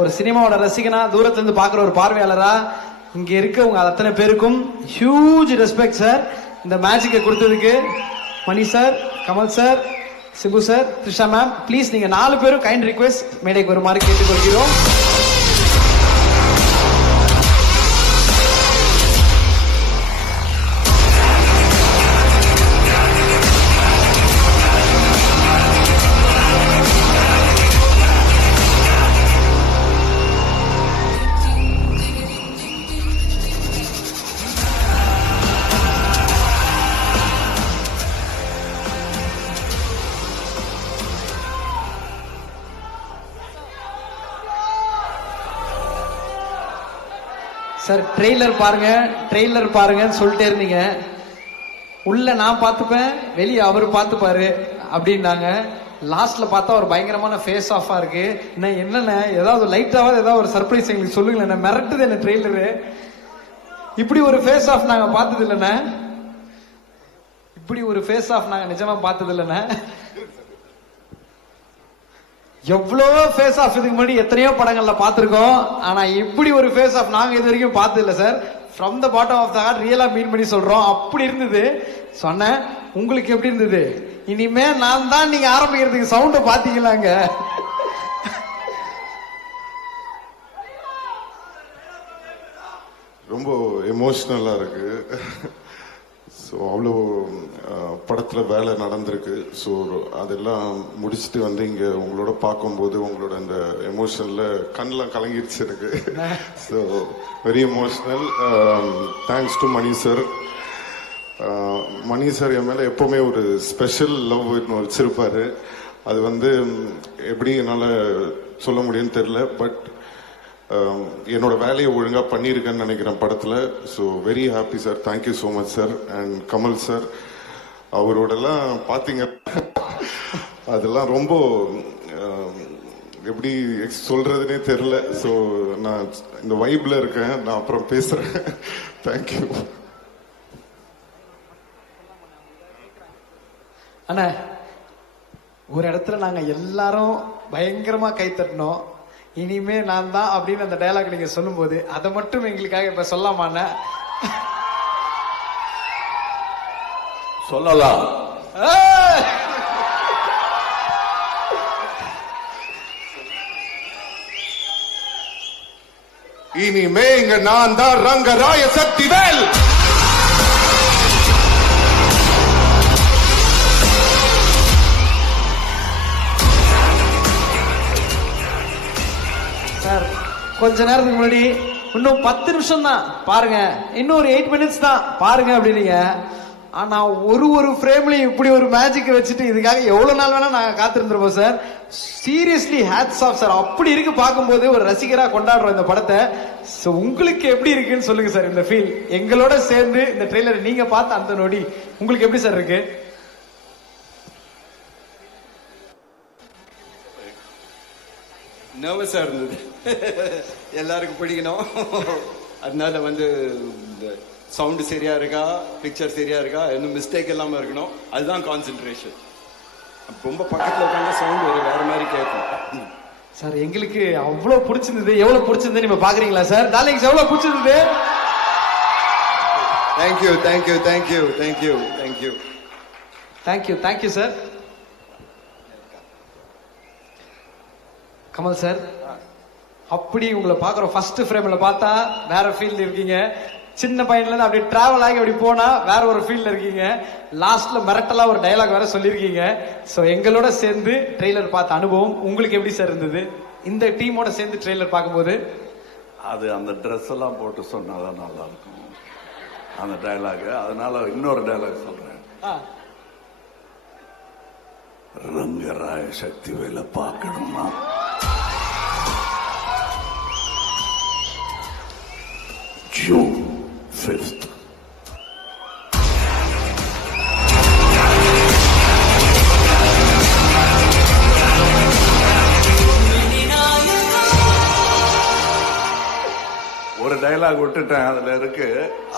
ஒரு சினிமாவோட ரசிகனா, தூரத்துல இருந்து பாக்குற ஒரு பார்வையாளரா, இங்க இருக்க உங்க அத்தனை பேருக்கும் ஹியூஜ் ரெஸ்பெக்ட் சார். இந்த மேஜிக்கை கொடுத்ததுக்கு Mani sir, Kamal sir, Simbu sir, Trisha ma'am, please நீங்க 4 பேரும் கைண்ட் ரிக்வெஸ்ட் மேடைக்கு வருமாறு கேட்டுக்கொள்கிறோம். சார் ட்ரெய்லர் பாருங்க, ட்ரெய்லர் பாருங்கன்னு சொல்லிட்டே இருந்தீங்க. உள்ள நான் பார்த்துப்பேன், வெளியே அவர் பார்த்துப்பாரு அப்படின்னாங்க. லாஸ்ட்ல பார்த்தா ஒரு பயங்கரமான ஃபேஸ் ஆஃபா இருக்கு. என்னென்ன ஏதாவது லைட்டாவது ஏதாவது ஒரு சர்ப்ரைஸ் எங்களுக்கு சொல்லுங்களேன். என்ன மிரட்டுது என்ன ட்ரெய்லரு. இப்படி ஒரு ஃபேஸ் ஆஃப் நாங்க பார்த்தது இல்லைண்ணே. இப்படி ஒரு ஃபேஸ் ஆஃப் நாங்க நிஜமா பார்த்தது இல்லைண்ணே. எவ்வளவோ ஃபேஸ் ஆஃப் இதுக்கு முன்னாடி எத்தனையோ படங்கள்ல பார்த்திருக்கோம். ஆனா இப்படி ஒரு ஃபேஸ் ஆஃப் நாங்க இது வரைக்கும் பார்த்தது இல்ல sir. From the bottom of the heart ரியலா மீன் பண்ணி சொல்றோம். அப்படி இருந்தது. சொன்னேன், உங்களுக்கு எப்படி இருந்தது? இனிமே நான் தான் நீங்க ஆரம்பிக்கிறதுக்கு சவுண்ட பாத்தீங்களாங்க. ரொம்ப எமோஷ்னலா இருக்கு. ஸோ அவ்வளோ படத்தில் வேலை நடந்திருக்கு. ஸோ அதெல்லாம் முடிச்சுட்டு வந்து இங்கே உங்களோட பார்க்கும்போது உங்களோட அந்த எமோஷனில் கண்ணெலாம் கலங்கிடுச்சு எனக்கு. So very emotional. Thanks to Mani sir. Mani sir என் மேலே எப்போவுமே ஒரு ஸ்பெஷல் லவ் வச்சிருப்பாரு. அது வந்து எப்படி என்னால் சொல்ல முடியும்னு தெரில. பட் என்னோட வேலையை ஒழுங்காக பண்ணியிருக்கேன்னு நினைக்கிறேன் படத்தில். So very happy sir. Thank you so much sir. And Kamal sir அவரோடலாம் பார்த்தீங்க, அதெல்லாம் ரொம்ப எப்படி சொல்றதுன்னே தெரில. ஸோ நான் இந்த வைப்ல இருக்கேன். நான் அப்புறம் பேசுறேன். தேங்க்யூ அண்ணா. ஒரு இடத்துல நாங்க எல்லாரும் பயங்கரமா கை தட்டினோம். இனிமே நான் தான் அப்படின்னு அந்த டயலாக் நீங்க சொல்லும் போது அதை மட்டும் எங்களுக்காக இப்ப சொல்லாமான சொல்லலாம். இனிமே இங்க நான் தான் ரங்கராய சக்திவேல். சார் கொஞ்ச நேரத்துக்கு முன்னாடி இன்னும் 10 நிமிஷம் தான் பாருங்க, இன்னும் ஒரு 8 minutes தான் பாருங்க அப்படின்னீங்க. ஆனா ஒரு ஃப்ரேம்லயும் இப்படி ஒரு மேஜிக் வச்சுட்டு இதுக்காக எவ்வளவு நாள் வேணா நாங்க காத்திருந்திருப்போம் sir. Seriously hats off sir. அப்படி இருக்கு பார்க்கும்போது ஒரு ரசிகரா கொண்டாடுறோம் இந்த படத்தை. உங்களுக்கு எப்படி இருக்குன்னு சொல்லுங்க சார். இந்த ஃபீல் எங்களோட சேர்ந்து இந்த ட்ரெய்லர் நீங்க பார்த்த அந்த நொடி உங்களுக்கு எப்படி சார் இருக்கு? நர்வஸா இருந்தது. எல்லாருக்கும் பிடிக்கணும். அதனால வந்து சவுண்டு சரியா இருக்கா, பிக்சர் சரியா இருக்கா, இன்னும் மிஸ்டேக் இல்லாம இருக்கணும். அதுதான் கான்சென்ட்ரேஷன். ரொம்ப பக்கத்துல உட்காந்து சவுண்ட் வேற மாதிரி கேட்கும் சார். எங்களுக்கு அவ்வளவு பிடிச்சிருந்தது. எவ்வளவு பிடிச்சிருந்தது நீங்க பாக்குறீங்களா சார்? டார்லிங்ஸ் எவ்வளவு பிடிச்சிருந்தது? Thank you thank you thank you thank you thank you thank you thank you sir. Kamal sir, அப்படி உங்களை பாக்குற ஃபர்ஸ்ட் ஃப்ரேம்ல பார்த்தா வேற ஃபீல்ல இருக்கீங்க. சின்ன பையன்ல இருந்து அப்படி டிராவல் ஆகி அப்படி போனா வேற ஒரு ஃபீல்ல இருக்கீங்க. லாஸ்ட்ல மிரட்டலா ஒரு டயலாக் வேற சொல்லியிருக்கீங்க. சோ எங்களோட சேர்ந்து ட்ரெய்லர் பார்த்த அனுபவம் உங்களுக்கு எப்படி சார் இருந்தது? இந்த டீமோட சேர்ந்து ட்ரெய்லர் பார்க்கும்போது அது அந்த ட்ரெஸ் எல்லாம் போட்டு சொன்னாதான் நல்லா இருக்கும் அந்த டயலாக். அதனால இன்னொரு டயலாக் சொல்றேன். ரங்கராய சக்திவேலை பார்க்கணுமா? June 5th. ஒரு டைலாக் விட்டுட்டேன், அதுல இருக்கு.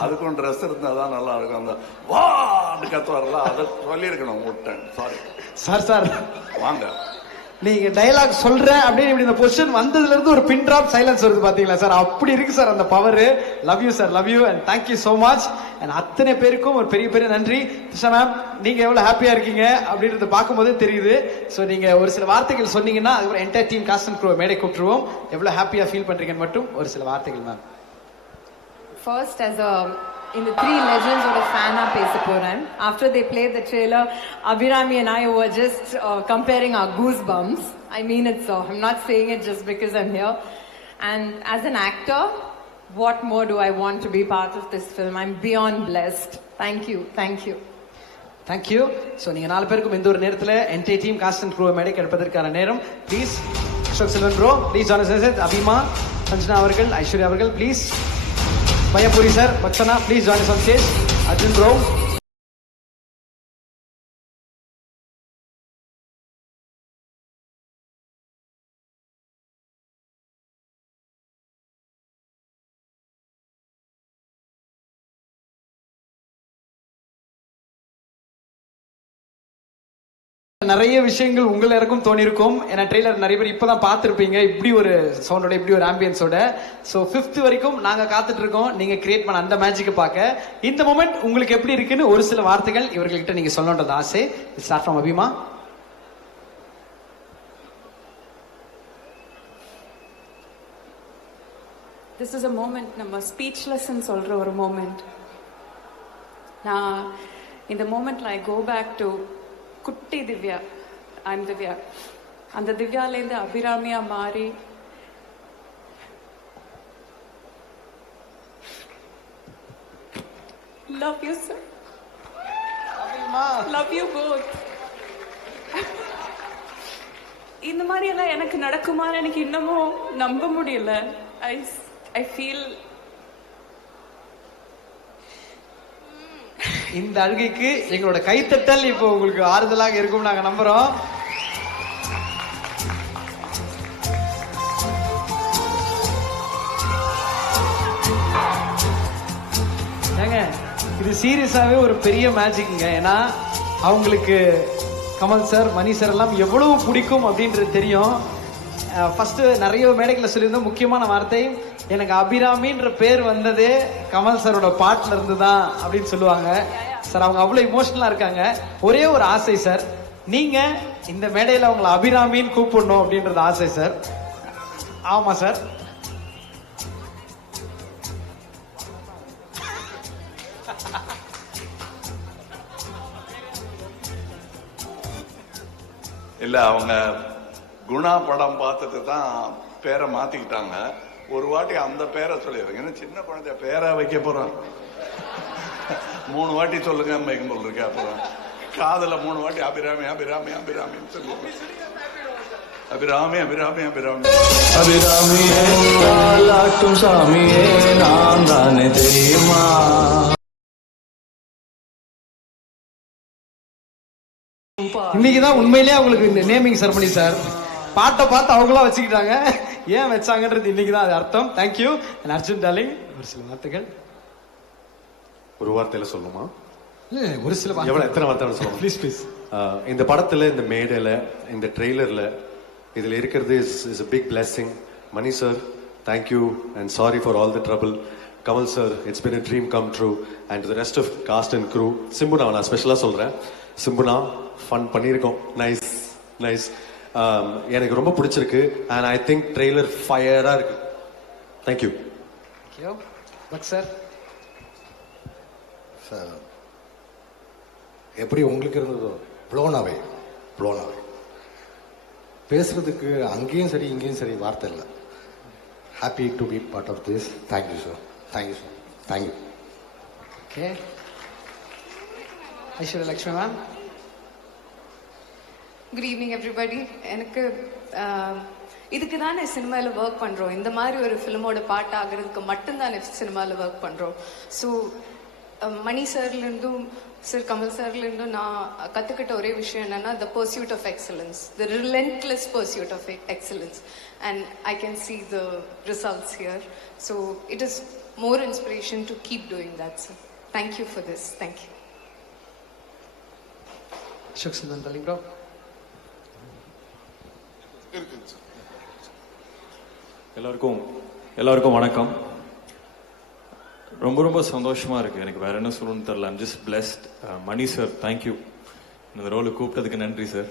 அதுக்கும் ட்ரெஸ் இருந்தா தான் நல்லா இருக்கும். அந்த வான்னு கத்து வரல, அதை சொல்லியிருக்கணும். விட்டேன். Sorry sir. சார் வாங்க. நீங்க டயலாக் சொல்றேன் அப்படின்னு இப்படி இந்த பொசிஷன் வந்ததுல இருந்து ஒரு பின் டிராப் சைலன்ஸ் வருது பாத்தீங்களா சார், அப்படி இருக்கு சார் அந்த power. Love you sir, love you and thank you so much. And அத்தனை பேருக்கும் ஒரு பெரிய பெரிய நன்றி. திஷா மேம், நீங்க எவ்வளவு ஹாப்பியா இருக்கீங்க அப்படின்றத பார்க்கும்போதே தெரியுது. ஸோ நீங்க ஒரு சில வார்த்தைகள் சொன்னீங்கன்னா அதுக்கப்புறம் entire team cast and crew மேடை கூப்பிட்டுருவோம். எவ்வளவு ஹாப்பியா ஃபீல் பண்றீங்கன்னு மட்டும் ஒரு சில வார்த்தைகள் ma'am. First, as a in the Three Legends of the fan பேச போறேன். After they played the trailer, Abhirami and I were just comparing our goosebumps. I mean it so. I'm not saying it just because I'm here. And as an actor, what more do I want to be part of this film? I'm beyond blessed. Thank you. Thank you. Thank you. So நீங்கள் 4 பேருக்கும் இந்த ஒரு நேரத்தில் entire team cast and crew மேடை எடுப்பதற்கான நேரம். Please Ashok Selvan bro, please join Abhima, Sanjana அவர்கள், ஐஸ்வர்யா அவர்கள், please Mayapuri sir, Bachana, please join us on stage. Arjun bro. நிறைய விஷயங்கள் உங்கள் எல்லாருக்கும் தோணிருக்கும். ஏன்னா ட்ரெய்லர் நிறைய பேர் இப்பதான் பார்த்துருப்பீங்க, இப்படி ஒரு சவுண்டோட, இப்படி ஒரு ஆம்பியன்ஸோட. ஸோ 5th வரைக்கும் நாங்க காத்துட்டு இருக்கோம் நீங்க கிரியேட் பண்ண அந்த மேஜிக்கை பார்க்க. இந்த மொமெண்ட் உங்களுக்கு எப்படி இருக்குன்னு ஒரு சில வார்த்தைகள் இவர்கள்கிட்ட நீங்க சொல்லணுன்றது ஆசை. Start from Abhima. This is a moment, நம்ம ஸ்பீச்லெஸ் சொல்ற ஒரு மோமெண்ட். நான் இந்த மோமெண்ட்ல ஐ கோ பேக் டு குட்டி திவ்யா. ஐம் திவ்யா. அந்த திவ்யாலேருந்து அபிராமியா மாறி love you sir, love you both. இந்த மாதிரி எல்லாம் எனக்கு நடக்குமான்னு எனக்கு இன்னமும் நம்ப முடியல. I feel இந்த அழுகைக்கு எங்களோட கைத்தட்டல் இப்போ உங்களுக்கு ஆறுதலாக இருக்கும் நாங்க நம்புறோம். ஏங்க இது சீரியஸாவே ஒரு பெரிய மேஜிக்ங்க. ஏன்னா அவங்களுக்கு கமல் சார், மணி சார் எல்லாம் எவ்வளவு பிடிக்கும் அப்படின்றது தெரியும். ஃபர்ஸ்ட் நிறைய மேடைகளை சொல்லியிருந்தோம், முக்கியமான வார்த்தை எனக்கு அபிராமின்ற பேர் வந்ததே கமல் சாரோட பாட்டுல இருந்து தான் அப்படின்னு சொல்லுவாங்க சார். அவங்க அவ்வளவு இமோஷனலா இருக்காங்க. ஒரே ஒரு ஆசை சார், நீங்க இந்த மேடையில அவங்களை அபிராமின்னு கூப்பிடணும் அப்படின்றது ஆசை சார். ஆமா சார். இல்ல, அவங்க குணா படம் பார்த்துட்டு தான் பேரை மாத்திக்கிட்டாங்க. ஒரு வாட்டி அந்த பேரை சொல்லிடுறேன். சின்ன குழந்தைய பேரை வைக்க போறோம், 3 வாட்டி சொல்லுங்க போல் இருக்கு. அப்புறம் காதல 3 வாட்டி அபிராமி அபிராமி அபிராமின்னு சொல்லுவோம். அபிராமி அபிராமி அபிராமி அபிராமியே தாலாட்டும் சாமியே நான் தானே தெரியுமா. இன்னைக்குதான் உண்மையிலேயே அவங்களுக்கு இந்த நேமிங் செரமனி சார். பாட்டை பார்த்து அவங்களா வச்சுக்கிட்டாங்க, ஏன் வச்சாங்கன்றது இன்னைக்குதான் அது அர்த்தம். தேங்க்யூ. அர்ஜுன் டார்லிங், ஒரு சில வார்த்தைகள். ஒரு வார்த்தையில சொல்லுமா? ஒரு சில எத்தனை வார்த்தை சொல்லணும்? Please please. இந்த படத்துல, இந்த மேடையில, இந்த ட்ரெய்லர்ல இதுல இருக்கிறது is a big blessing. Mani sir, thank you and sorry for all the trouble. Kamal sir, it's been a dream come true. and to the rest of cast and crew. சிம்புனா நான் ஸ்பெஷலா சொல்றேன். சிம்புனா ஃபன் பண்ணியிருக்கோம். Nice nice. எனக்கு ரொம்ப பிடிச்சிருக்கு. அண்ட் ஐ திங்க் ட்ரெய்லர் ஃபயரா இருக்கு. Thank you. Buck sir. Sir எப்படி உங்களுக்கு இருந்ததோ, ப்ளோனாவே பேசுறதுக்கு அங்கேயும் சரி இங்கேயும் சரி வார்த்தை இல்லை. Happy to be part of this. Thank you sir, thank you sir, thank you. Okay. Aishwarya Lakshmi ma'am. Good evening everybody. எனக்கு இதுக்கு தானே சினிமாவில் ஒர்க் பண்ணுறோம். இந்த மாதிரி ஒரு ஃபிலிமோட பார்ட் ஆகிறதுக்கு மட்டும்தானே சினிமாவில் ஒர்க் பண்ணுறோம். ஸோ மணி சார்லேருந்தும் சார் கமல் சார்லேருந்தும் நான் கற்றுக்கிட்ட ஒரே விஷயம் என்னென்னா, the pursuit of excellence, the relentless pursuit of excellence. And I can see the results here. So it is more inspiration to keep doing that, sir. Thank you for this. Thank you. Ashok Selvan darling bro. இருக்குங்க sir. எல்லாருக்கும் வணக்கம். ரொம்ப ரொம்ப சந்தோஷமா இருக்கு. எனக்கு வேற என்ன சொல்லணும்னு தெரியல. I'm just blessed. Mani sir, thank you. இந்த ரோலுக்கு கூப்பிட்டதுக்கு நன்றி sir.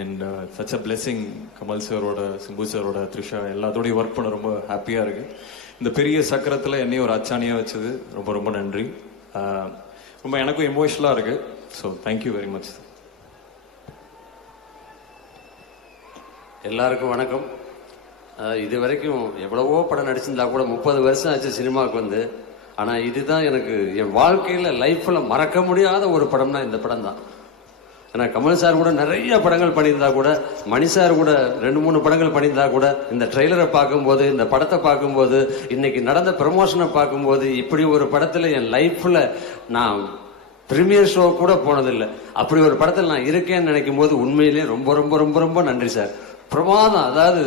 And such a blessing. Kamal சாரோட, சிம்பு சாரோட, த்ரிஷா எல்லாத்தோடையும் ஒர்க் பண்ண ரொம்ப ஹாப்பியா இருக்கு. இந்த பெரிய சக்கரத்தில் என்னையும் ஒரு அச்சாணியா வச்சது ரொம்ப ரொம்ப நன்றி. ரொம்ப எனக்கும் எமோஷனலா இருக்கு. So thank you very much sir. எல்லாருக்கும் வணக்கம். இது வரைக்கும் எவ்வளவோ படம் நடிச்சிருந்தா கூட 30 வருஷம் ஆச்சு சினிமாவுக்கு வந்து. ஆனால் இதுதான் எனக்கு என் வாழ்க்கையில் லைஃப்பில் மறக்க முடியாத ஒரு படம்னா இந்த படம் தான். ஏன்னா கமல் சார் கூட நிறைய படங்கள் பண்ணியிருந்தா கூட, மணி சார் கூட 2-3 படங்கள் பண்ணியிருந்தா கூட, இந்த ட்ரெய்லரை பார்க்கும்போது, இந்த படத்தை பார்க்கும்போது, இன்னைக்கு நடந்த ப்ரமோஷனை பார்க்கும்போது, இப்படி ஒரு படத்தில் என் லைஃப்பில் நான் பிரீமியர் ஷோ கூட போனதில்லை. அப்படி ஒரு படத்தில் நான் இருக்கேன்னு நினைக்கும் போது உண்மையிலேயே ரொம்ப ரொம்ப ரொம்ப ரொம்ப நன்றி சார். பிரமாதம். அதாவது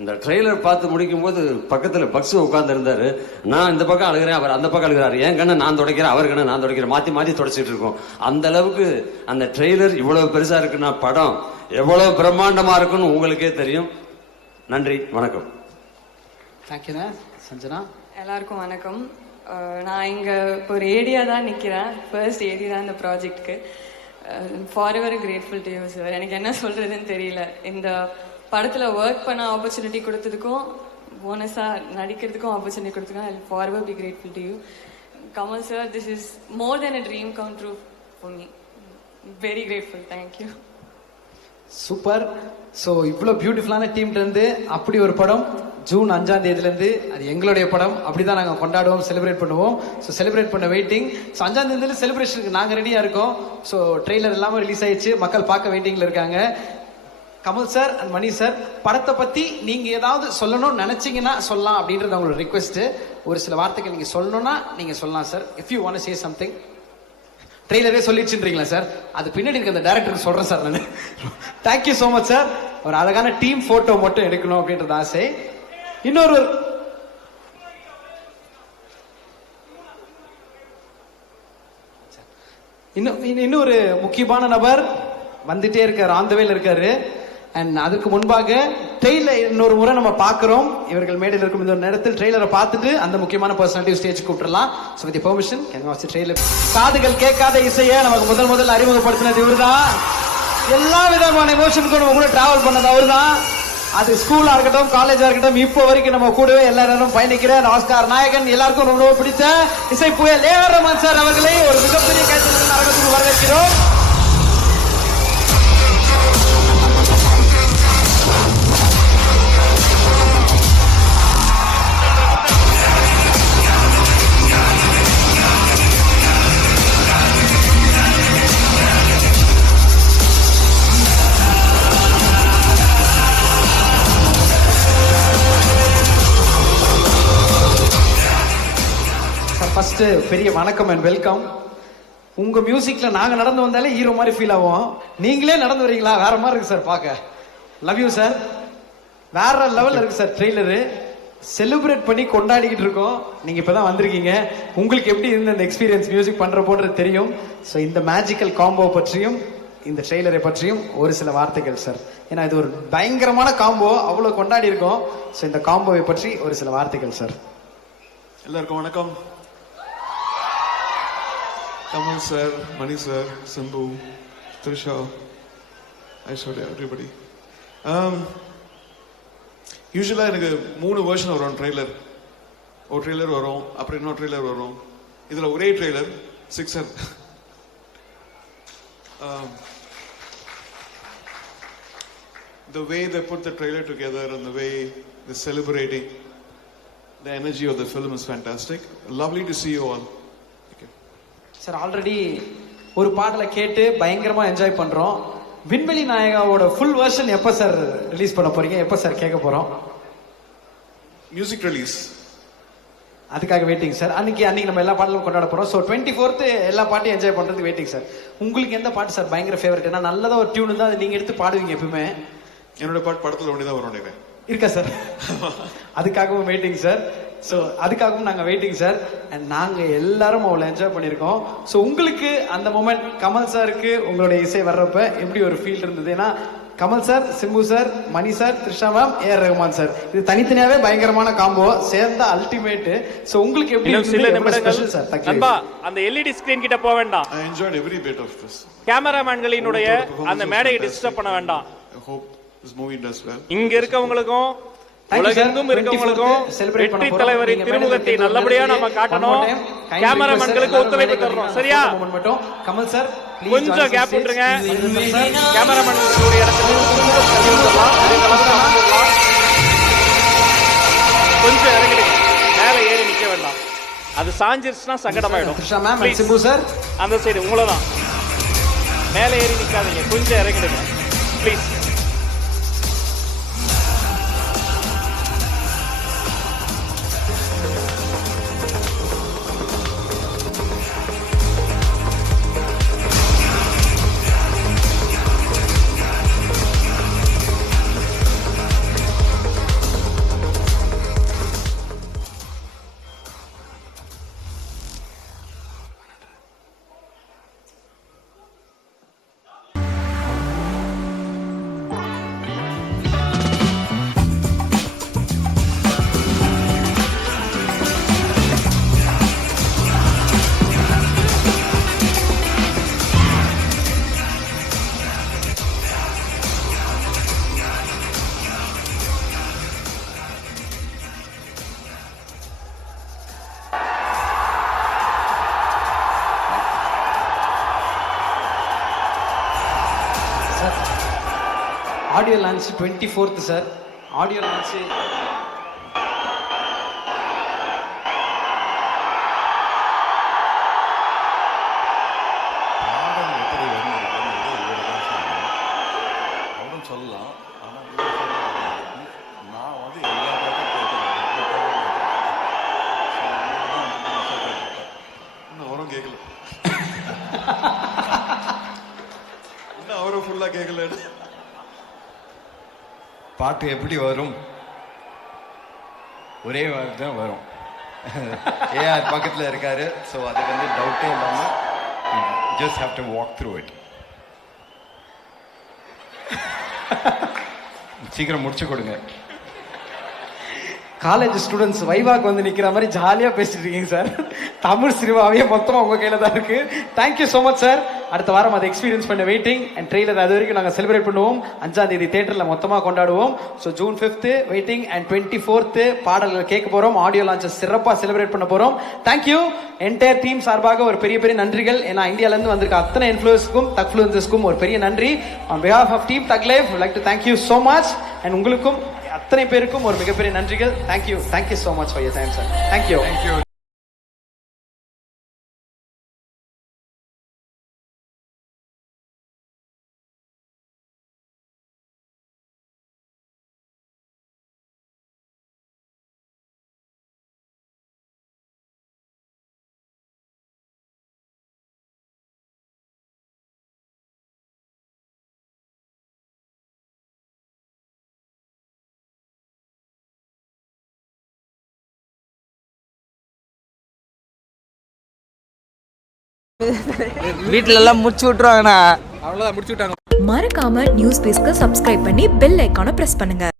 இந்த ட்ரெய்லர் பார்த்து முடிக்கும் போது பக்கத்தில் பக்ஸு உட்கார்ந்து இருந்தாரு. நான் இந்த பக்கம் அழுகிறேன், அவர் அந்த பக்கம் அழுகிறாரு. என் கண்ணை நான் துடைக்கிறேன், அவர் கண்ணை நான் துடைக்கிறேன், மாற்றி மாற்றி துடைச்சிட்டு இருக்கோம். அந்த அளவுக்கு அந்த ட்ரெய்லர் இவ்வளவு பெருசா இருக்குன்னா படம் எவ்வளவு பிரம்மாண்டமா இருக்குன்னு உங்களுக்கே தெரியும். நன்றி, வணக்கம். தேங்க்யூண்ணா. சஞ்சனா. எல்லாருக்கும் வணக்கம். நான் இங்கே ஒரு ஏடியா தான் நிற்கிறேன். ஃபர்ஸ்ட் ஏடி தான் இந்த ப்ராஜெக்ட்க்கு. Forever grateful to you sir. எனக்கு என்ன சொல்கிறதுன்னு தெரியல. இந்த படத்தில் ஒர்க் பண்ண ஆப்பர்ச்சுனிட்டி கொடுத்ததுக்கும், போனஸாக நடிக்கிறதுக்கும் ஆப்பர்ச்சுனிட்டி கொடுத்ததுக்கும் I forever be grateful to you. Kamal sir, this is more than a dream come true for me. Very grateful. Thank you. Super. So இவ்வளோ பியூட்டிஃபுல்லான டீம்லேருந்து அப்படி ஒரு படம் ஜூன் 5ஆம் தேதியிலேருந்து அது எங்களுடைய படம். அப்படி தான் நாங்கள் கொண்டாடுவோம், செலிப்ரேட் பண்ணுவோம். ஸோ செலிப்ரேட் பண்ண வெயிட்டிங். ஸோ 5ஆம் தேதியில செலிப்ரேஷனுக்கு நாங்கள் ரெடியாக இருக்கோம். ஸோ ட்ரெய்லர் எல்லாமே ரிலீஸ் ஆயிடுச்சு, மக்கள் பார்க்க வெயிட்டிங்கில் இருக்காங்க. Kamal sir and Mani sir, படத்தை பற்றி நீங்கள் ஏதாவது சொல்லணும்னு நினச்சிங்கன்னா சொல்லலாம் அப்படின்றது அவங்களோட ரிக்வெஸ்ட்டு. ஒரு சில வார்த்தைகள் நீங்கள் சொல்லணும்னா நீங்கள் சொல்லலாம் sir. If you want to say something. ட்ரெய்லரே சொல்லிடுச்சுன்றீங்களா சார்? அது பின்னாடி இருக்க அந்த டேரக்டருக்கு சொல்கிறேன் சார் நான். Thank you so much sir. ஒரு அழகான டீம் ஃபோட்டோ மட்டும் எடுக்கணும் அப்படின்றது ஆசை. இன்னொரு இன்னொரு முக்கியமான நபர் வந்துட்டே இருக்காரு, ஆன் த வேல இருக்காரு. அண்ட் அதுக்கு முன்பாக ட்ரெயிலர் இன்னொரு முறை நம்ம பார்க்கிறோம். இவர்கள் மேடையில் இருக்கும் இந்த நேரத்தில் ட்ரெய்லரை பார்த்துட்டு அந்த முக்கியமான பர்சனாலிட்டி ஸ்டேஜ் கூப்பிடலாம். So with permission can watch trailer. காதுகள் கேட்காத இசையை நமக்கு முதல் அறிமுகப்படுத்தினது இவர்தான். எல்லா விதமான எமோஷனுக்கும் நம்ம கூட டிராவல் பண்ணது அவர்தான். அது ஸ்கூலா இருக்கட்டும், காலேஜா இருக்கட்டும், இப்போ வரைக்கும் நம்ம கூடவே எல்லா நேரம் பயணிக்கிற ஆஸ்கார் நாயகன், எல்லாருக்கும் ரொம்ப பிடித்த இசை புயல் ஏஆர் ரஹ்மான் சார் அவர்களை ஒரு மிகப்பெரிய கைத்தட்டல் அரங்கத்துக்கு வரவேற்கிறோம். ஃபர்ஸ்ட் பெரிய வணக்கம் அண்ட் வெல்கம். உங்க மியூசிக்ல நாங்க நடந்து வந்தாலே ஹீரோ மாதிரி ஃபீல் ஆகும். நீங்களே நடந்து வரீங்களா? வேற மாதிரி இருக்கு சார் பார்க்க. Love you sir. வேற லெவல்ல இருக்கு சார் ட்ரெய்லரு. செலிப்ரேட் பண்ணி கொண்டாடிக்கிட்டு இருக்கோம். நீங்க இப்பதான் வந்திருக்கீங்க. உங்களுக்கு எப்படி இருந்த இந்த எக்ஸ்பீரியன்ஸ் மியூசிக் பண்ற போன்றது தெரியும். ஸோ இந்த மேஜிக்கல் காம்போ பற்றியும் இந்த ட்ரெய்லரை பற்றியும் ஒரு சில வார்த்தைகள் சார். ஏன்னா இது ஒரு பயங்கரமான காம்போ, அவ்வளவு கொண்டாடி இருக்கோம். ஸோ இந்த காம்போவை பற்றி ஒரு சில வார்த்தைகள் சார். எல்லாருக்கும் வணக்கம். Kamal sir, Mani sir, Simbu, Trisha, Aishwarya, everybody. யூஸ்வலாக எனக்கு 3 வெர்ஷன் வரும் ட்ரெய்லர். ஒரு ட்ரெய்லர் வரும், அப்புறம் இன்னொரு ட்ரெய்லர் வரும். இதில் ஒரே trailer 6 the way they put the trailer together and the way they're celebrating the energy of the film is fantastic. Lovely to see you all. Sir already ஒரு பாடலை கேட்டு பயங்கரமா என்ஜாய் பண்றோம். விண்வெளி நாயகாவோட ஃபுல் வெர்ஷன் எப்ப சார் ரிலீஸ் பண்ண போறீங்க? எப்ப சார் கேட்க போறோம்? மியூசிக் ரிலீஸ் அதுக்காக வெயிட்டிங் சார். அன்னைக்கு நம்ம எல்லா பாடலும் கொண்டாட போறோம். ஸோ 24th எல்லா பாட்டையும் என்ஜாய் பண்றதுக்கு வெயிட்டிங் சார். உங்களுக்கு எந்த பாட்டு சார் பயங்கர ஃபேவரட்? ஏன்னா நல்லதா ஒரு டியூன் தான் நீங்க எடுத்து பாடுவீங்க எப்பவுமே. என்னோட பாட்டு படத்தில் ஒன்றே தான் வரும் நினைக்கிறேன். இருக்கா சார்? அதுக்காகவும் வெயிட்டிங் சார். ஸோ அதுக்காகவும் நாங்கள் வெயிட்டிங் சார். அண்ட் நாங்கள் எல்லாரும் அவ்வளோ என்ஜாய் பண்ணியிருக்கோம். ஸோ உங்களுக்கு அந்த மொமெண்ட் கமல் சாருக்கு உங்களுடைய இசை வர்றப்ப எப்படி ஒரு ஃபீல் இருந்தது? ஏன்னா Kamal sir, Simbu sir, Mani sir, Trisha ma'am, AR Rahman sir. இது தனித்தனியாவே பயங்கரமான காம்போ, சேர்ந்த அல்டிமேட். சோ உங்களுக்கு எப்படி சில நிமிடங்கள் ஸ்பெஷல் சார்? நண்பா அந்த எல்இடி ஸ்கிரீன் கிட்ட போக வேண்டாம். I enjoyed every bit of this. கேமராமேன்களினுடைய அந்த மேடையை டிஸ்டர்ப் பண்ண வேண்டாம். I hope this movie does well. இங்க இருக்கவங்களுக்கும் உலகெங்கும் இருக்கவங்களுக்கும் வெற்றி தலைவரின் திருமுகத்தை நல்லபடியா நம்ம காட்டணும். கேமராமேன்களுக்கு ஒத்துழைப்பு தரணும். சரியா? மட்டும் கமல் சார் கொஞ்சம் கேப் விட்டுருங்க. கேமராமேன்களுடைய இடத்துல கொஞ்சம் இறங்கிடுங்க. மேல ஏறி நிக்க வேண்டாம். அது சாஞ்சிருச்சுன்னா சங்கடமாயிடும். த்ரிஷா மேம், சிம்பு சார் அந்த சைடு உங்களை தான். மேல ஏறி நிக்காதீங்க. கொஞ்சம் இறங்கிடுங்க please. Audio launch 24th sir. Audio launch அவரும் சொல்லலாம். ஆனால் நான் வந்து இன்னும் அவரும் கேட்கல. இன்னும் அவரும் ஃபுல்லா கேட்கல. பாட்டு எப்படி வரும்? ஒரே வார்த்தை தான் வரும். ஏஆர் பக்கத்தில் இருக்காரு. ஸோ அது வந்து டவுட்டே இல்லாமல் just have to walk through it. சீக்கிரம் முடிச்சு கொடுங்க. காலேஜ் ஸ்டூடெண்ட்ஸ் வைவாக்கு வந்து நிக்கிற மாதிரி ஜாலியா பேசிட்டு இருக்கீங்க சார். தமிழ் சினிமாவே மொத்தமா உங்க கையில தான் இருக்கு. Thank you so much sir. அடுத்த வாரம் அதை எக்ஸ்பீரியன்ஸ் பண்ண வெயிட்டிங். அண்ட் ட்ரெய்லர் அது வரைக்கும் நாங்கள் செலிப்ரேட் பண்ணுவோம். 5ஆம் தேதி தியேட்டர்ல மொத்தமா கொண்டாடுவோம். So June 5th waiting and 24th பாடல்கள் கேட்க போறோம். ஆடியோ லான்ச்சை சிறப்பாக செலிப்ரேட் பண்ண போறோம். தேங்க்யூ. என்டையர் டீம் சார்பாக ஒரு பெரிய பெரிய நன்றிகள். ஏன்னா இந்தியால இருந்து வந்திருக்க அத்தனை இன்ஃப்ளூயன்ஸ்க்கும் தக்ஃப்ளூயன்சஸ்க்கும் ஒரு பெரிய நன்றி. ஆன் பிஹாஃப் ஆஃப் டீம் தக் life like to thank you so much. And உங்களுக்கும் அத்தனை பேருக்கும் ஒரு மிகப்பெரிய நன்றிகள். Thank you so much for your time sir. Thank you. வீட்ல எல்லாம் முடிச்சு விட்டுருவாங்கண்ணா. அவ்வளவுதான், முடிச்சு விட்டாங்க. மறக்காம நியூஸ் பேஸ்க்கு சப்ஸ்கிரைப் பண்ணி பெல் ஐகானை பிரஸ் பண்ணுங்க.